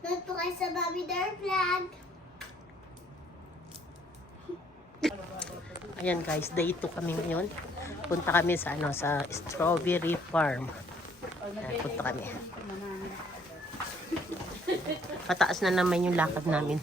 Doon po kayo sa Bobby Dare Vlog. Ayan guys, day 2 kami ngayon. Punta kami sa sa strawberry farm. Ayan, punta kami. Pataas na naman yung lakad namin.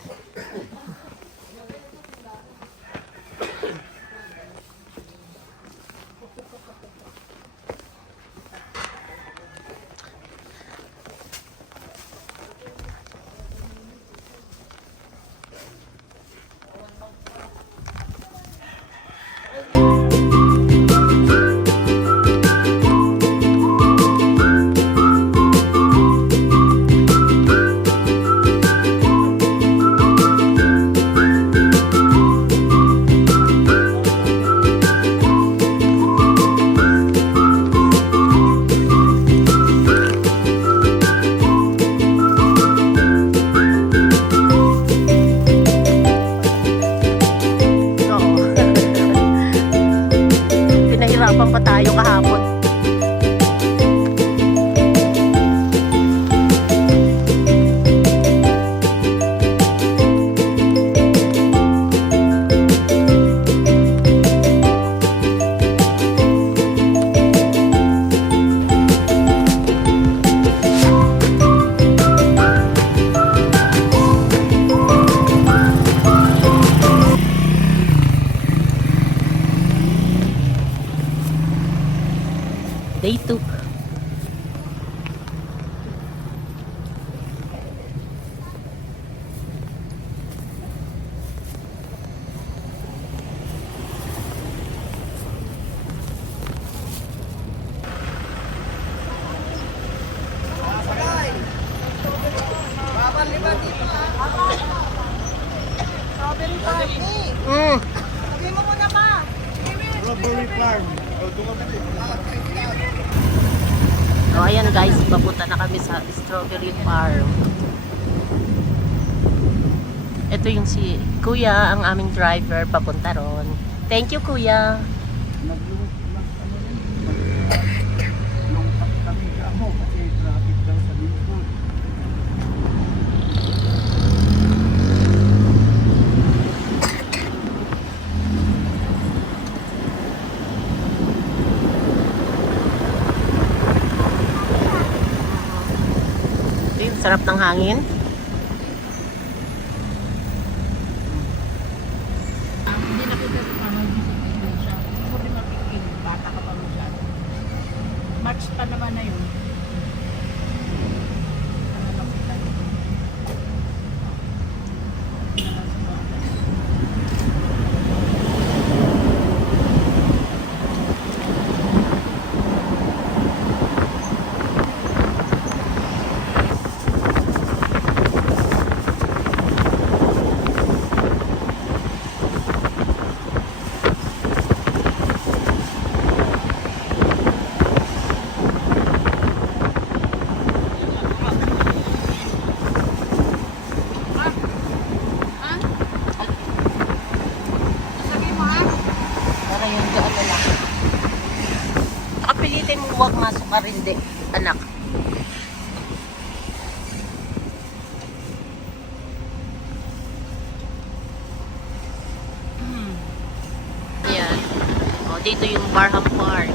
Pinahirapan pa tayo kahapon. Day 2. Strawberry Farm. Sabi mo muna pa. Strawberry Farm. So ayan guys, papunta na kami sa strawberry farm. Ito yung si Kuya, ang aming driver, papunta ron. Thank you Kuya. Lungkap kami sa ako kasi traffic daw sa Bicol. Ito yung sarap ng hangin. Hindi na kita siya. Hindi mo rin makikinig. Bata ka pa masyado. March pa naman na yun. Ano lang kita dito. Para yung dyan na lang. Kapilitin mo huwag masukarindi, anak. Ayan. O, dito yung Barham Park.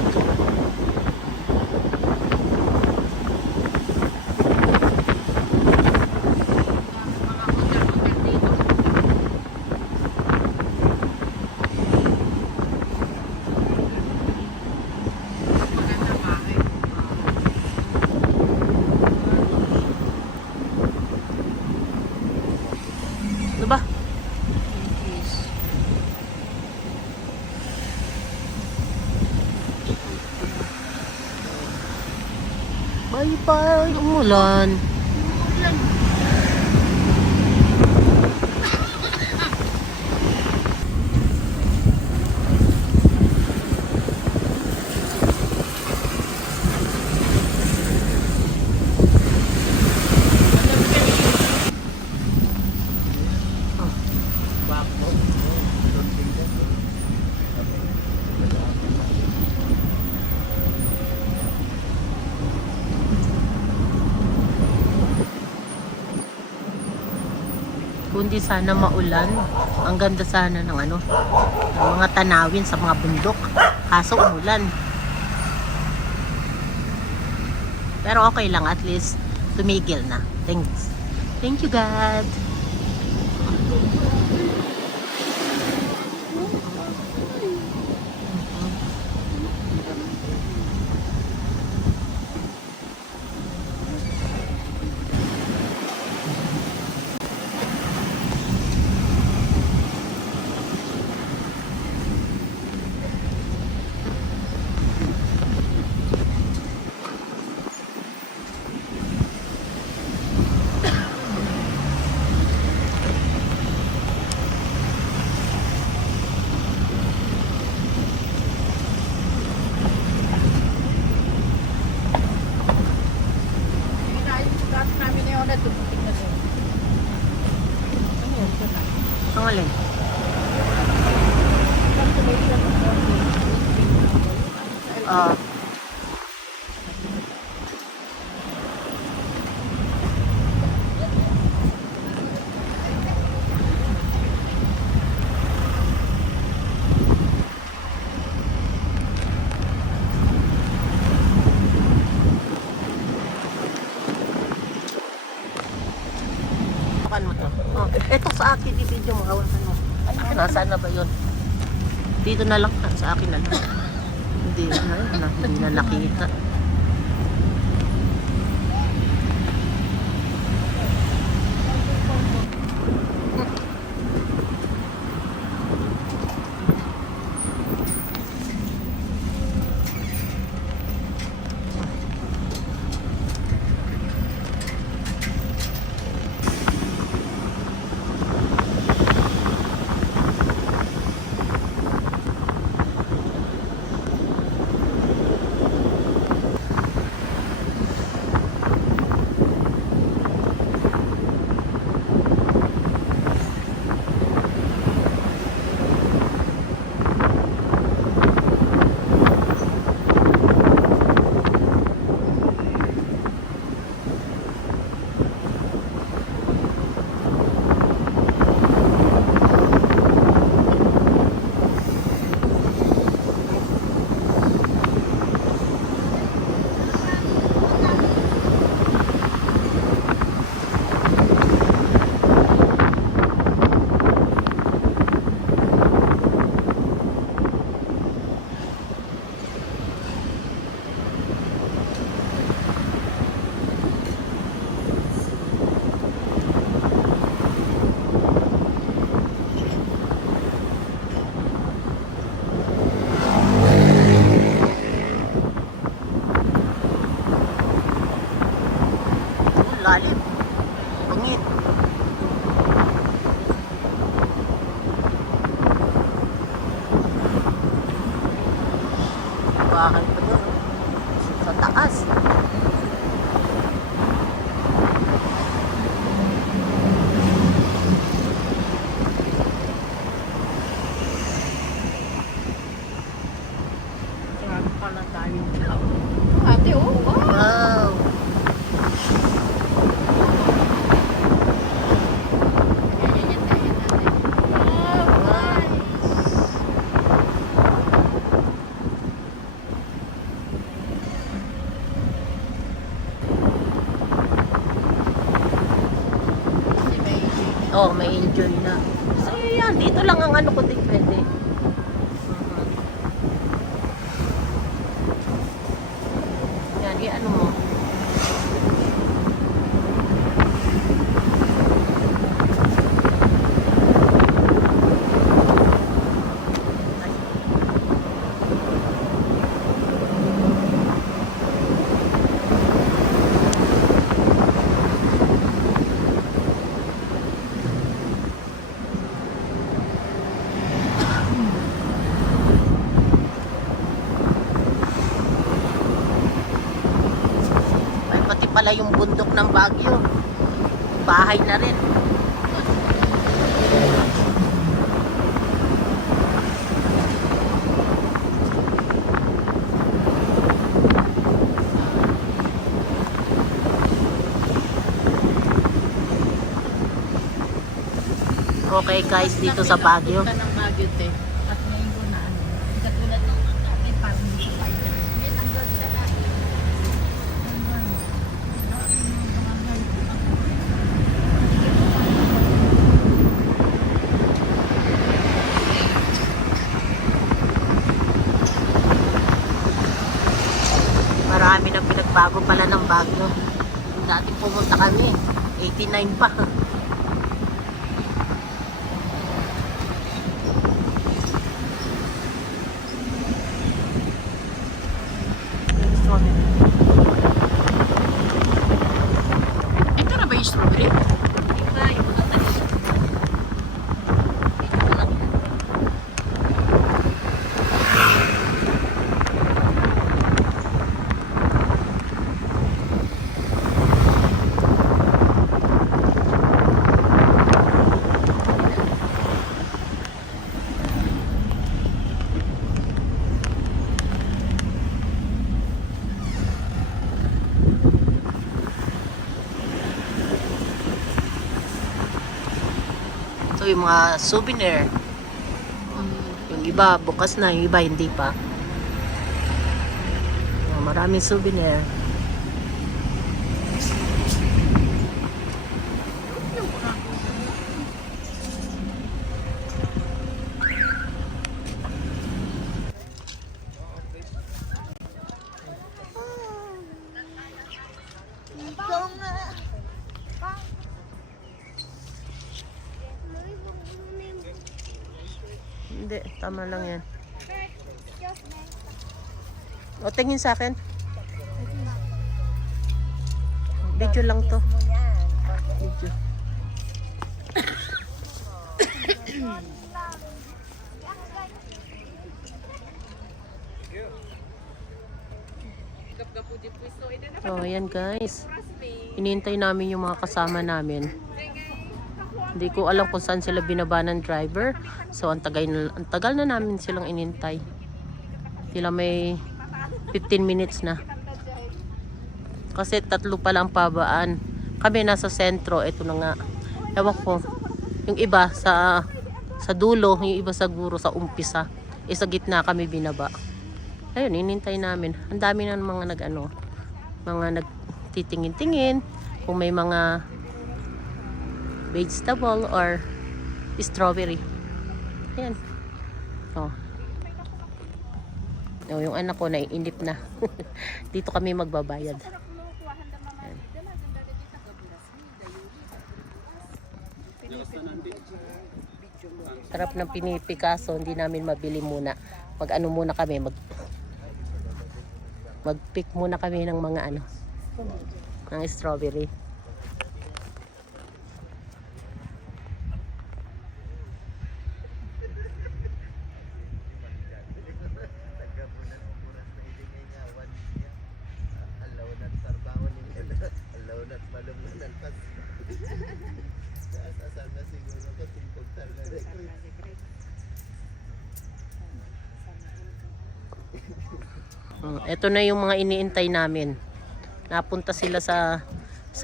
Ano ba? Bye bye, umulan. Kundi sana maulan. Ang ganda sana ng ano, ng mga tanawin sa mga bundok. Kaso umulan. Pero okay lang, at least tumigil na. Thanks. Thank you, God. Namin na yun na tumutik na doon. Ano yun? Ito na. Ang alin? Ah, hawakan mo to. Oh, eto sa akin, i-video mo, hawakan mo. Nasaan na ba yun? Dito na lang, sa akin na lang. Hindi na nakita. Lalim. Pangit. Bakal pa doon. Sa taas. Grabe pala tayo. Ate, oh. Wow. Wow. Oh, may enjoy na. So, yan. Dito lang ang ano ko din pwede. Yan, i-ano mo. Pala yung bundok ng Baguio. Bahay na rin. Okay guys, dito sa Baguio. Punta ng Baguio, te. At ngayon ko na ano. Katulad ng dati, parang hindi ko pa interest. Ngayon, ang ganda na. Marami na pinagbago pala ng Baguio. Dati pumunta kami, 89 pa. Ito na ba yung strawberry? Ito yung mga souvenir. Yung iba bukas na, yung iba hindi pa. Maraming souvenir. Ikaw nga. Hindi, tama lang yan. O, tingin sa akin. Video lang to. Video. Oh, ayan guys. Inintay namin yung mga kasama namin. Hindi ko alam kung saan sila binaba ng driver. So, ang tagal na namin silang inintay. Sila may 15 minutes na. Kasi 3 pa lang pabaan. Kami nasa sentro. Ito na nga. Ewan ko. Yung iba sa dulo. Yung iba siguro sa umpisa. Sa gitna kami binaba. Ayun, inintay namin. Ang dami na mga mga nagtitingin-tingin. Kung may mga vegetable or strawberry. Ayan. Oh. Oh, yung anak ko naiinip na. Dito kami magbabayad. Ayan. Sarap ng pinipikaso, hindi namin mabili muna. Mag-ano muna kami, mag-pick muna kami ng mga ng strawberry. Ito na yung mga iniintay namin. Napunta sila sa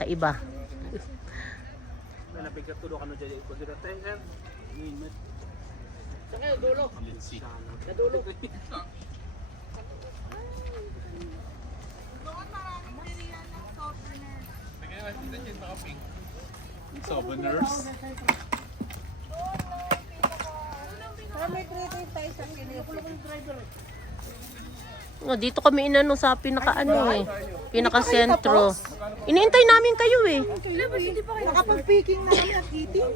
iba. Souvenirs. May 3 days tayo sa driver. Dito kami inano sa pinaka-sentro. Iniintay namin kayo eh. Nakapag-picking na kami at eating.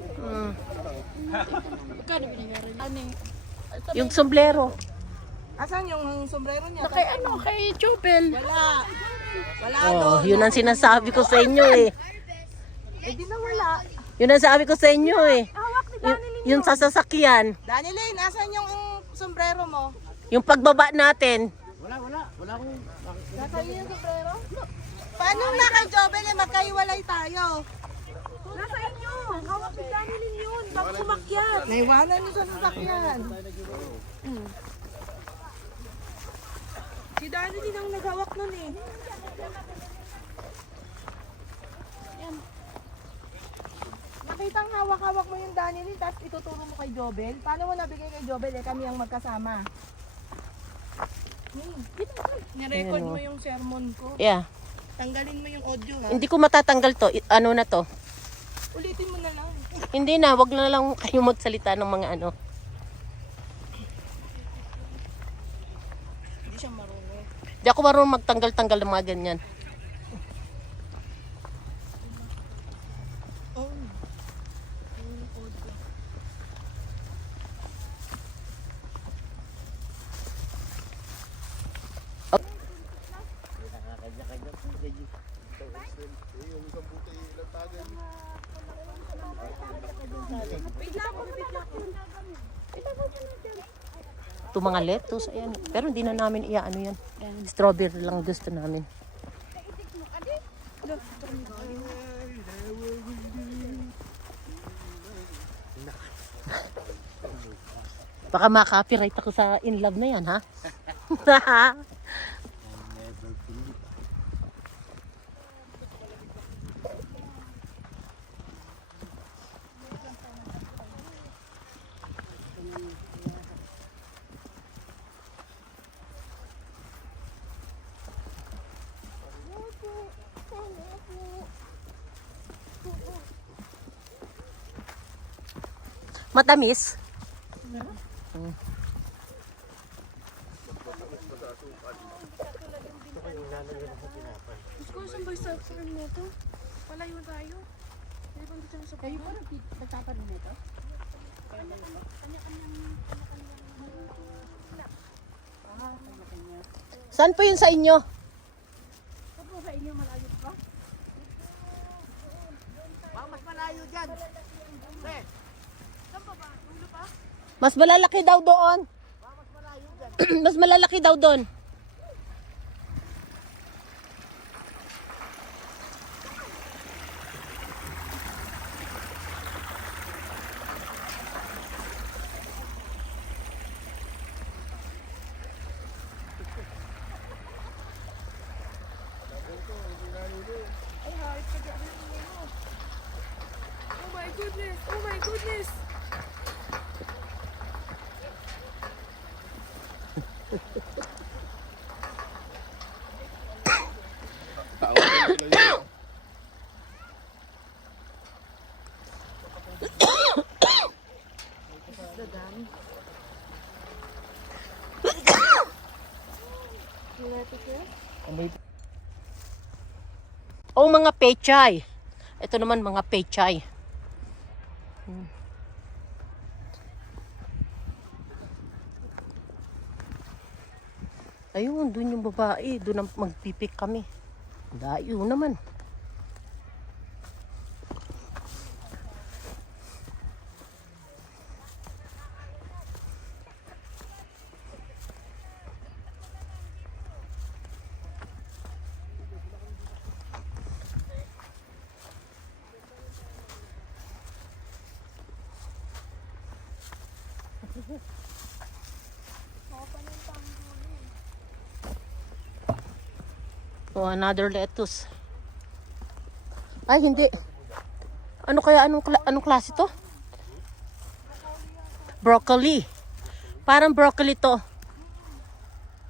Magkano binayaran? Ano eh? Yung sombrero. Asan yung sombrero niya? Kay Chupel. Wala. Wala Oh, doon. yun ang sinasabi ko sa inyo eh. Eh di na wala. Yun ang sabi ko sa inyo eh. Hawak ni Danilin. Yung sa sasakyan. Danilin, asan yung sombrero mo? Yung pagbaba natin. Wala akong... Nasa iyo yung sombrero? Paano na kay Jobel eh, magkaiwalay tayo? Nasa inyo. Hawak ni Danilin yun. Bago umakyat. Naiwanan niyo sa sasakyan. Si Danilin ang naghawak nun eh. Yan. kitang hawak-hawak mo yung Danilin, tapos ituturo mo kay Jobel. Paano mo nabigay kay Jobel? Eh, kami ang magkasama. Nirecord Ayan, oh. mo yung sermon ko. Yeah. Tanggalin mo yung audio ha. Hindi ko matatanggal to. Ano na to? Ulitin mo na lang. Hindi na, wag na lang kayo magsalita ng mga ano. Hindi siya marunong. Di ako marunong magtanggal-tanggal ng mga ganyan. Oh. Ito mga lettuce, ayan. Pero hindi na namin ano yan. Strawberry lang gusto namin. Baka ma-copyright ako sa In Love na yan, ha? Matamis? Gusto ko saan ba sa farm nito? Palayo tayo. Hindi ba dito sa Kayo pa nagtatanim nito? Saan po yun sa inyo? Saan po sa inyo malayo pa? Mas malayo dyan. Mas malalaki daw doon. Mas malalaki daw doon. Oh my goodness! Oh my goodness! Oh, mga pechay. Ito naman mga pechay. Ayun, dun yung babae. Dun ang magpipik kami. Dayo naman. Oh, another lettuce. Ay, hindi. Ano kaya? Anong klase to? Broccoli. Parang broccoli to.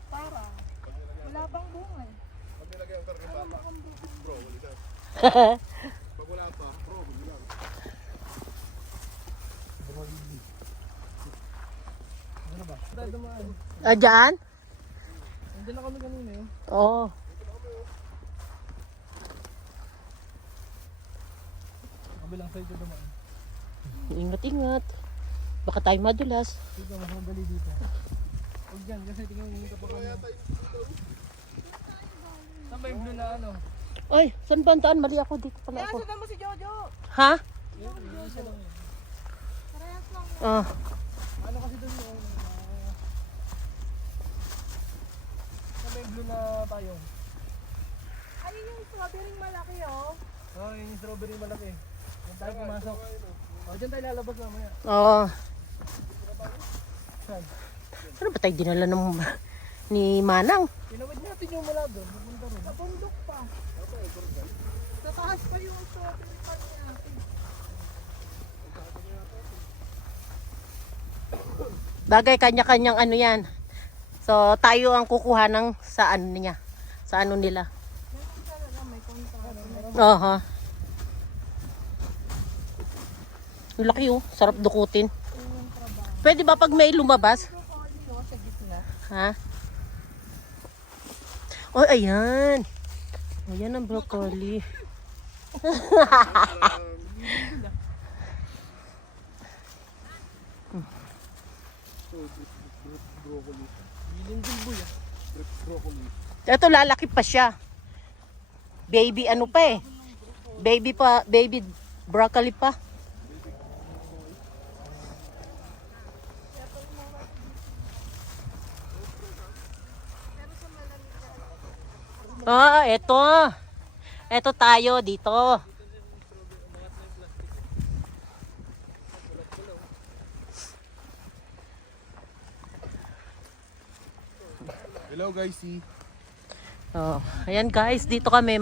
Wala bang bunga? Pag wala pa, bro, bilang. Ah, dyan? Nandun na kami kanina eh. Oo. Kabilang side ko dumaan. Ingat-ingat. Baka tayo madulas. Dito, mas madali dito. Huwag dyan, kasi tingnan mo yung pa kami. Saan ba yung blue na ano? Ay, saan ba ang daan? Mali ako. Dito pala ako. Sundan mo si Jojo! Ha? Parehas lang. Ah. Ano kasi doon yung... saan ba yung blue na tayo? Ayun yung strawberry malaki oh. Oo, yun yung strawberry malaki. Diyan tayo pumasok. Oh, dyan tayo lalabas mamaya. Oo. Saan? Ano ba tayo dinala ng ni Manang? Tinawid natin yung mula doon. Pupunta rin. Sa bundok pa. Sa taas pa yung strawberry pa niya. Bagay kanya-kanyang ano yan. So tayo ang kukuha ng sa ano niya. Sa ano nila. Aha. Ang laki oh. Sarap dukutin. Pwede ba pag may lumabas? Ha? Oh, ayan. Ayan ang broccoli. Ito lalaki pa siya. Baby ano pa eh. Baby broccoli pa. Ah, eto. Eto tayo dito. Hello guys, see. Oh, ayan guys, dito kami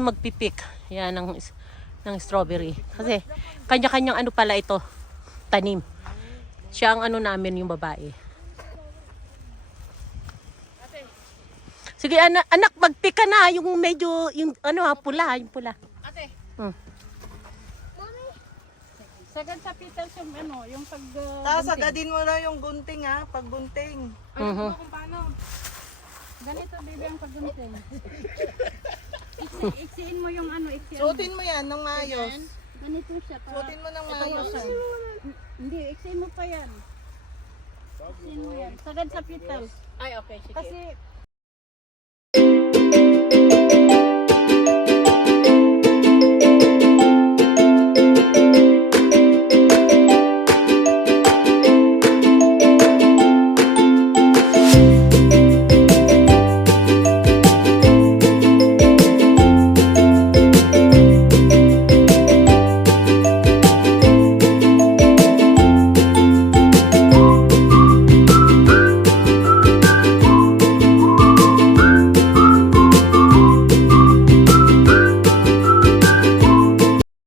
magpipik. Yan ng strawberry. Kasi kanya-kanyang ano pala ito, tanim. Siya ang ano namin yung babae. Sige anak, magpick ka na yung medyo yung ano ha, pula, yung pula. Ate. Mami. Sagad sa petals yung ano, yung pag Tapos agad-din mo lang yung gunting ha, paggunting. Mhm. kung paano. Ganito baby ang paggunting. Iksiin mo yung ano, iksiin. Suotin mo yan ng maayos. Ganito siya. Suotin mo ng maayos. Hindi, iksiin mo pa yan. Iksiin mo yan. Sagad sa petals. Ay, okay, sige. Kasi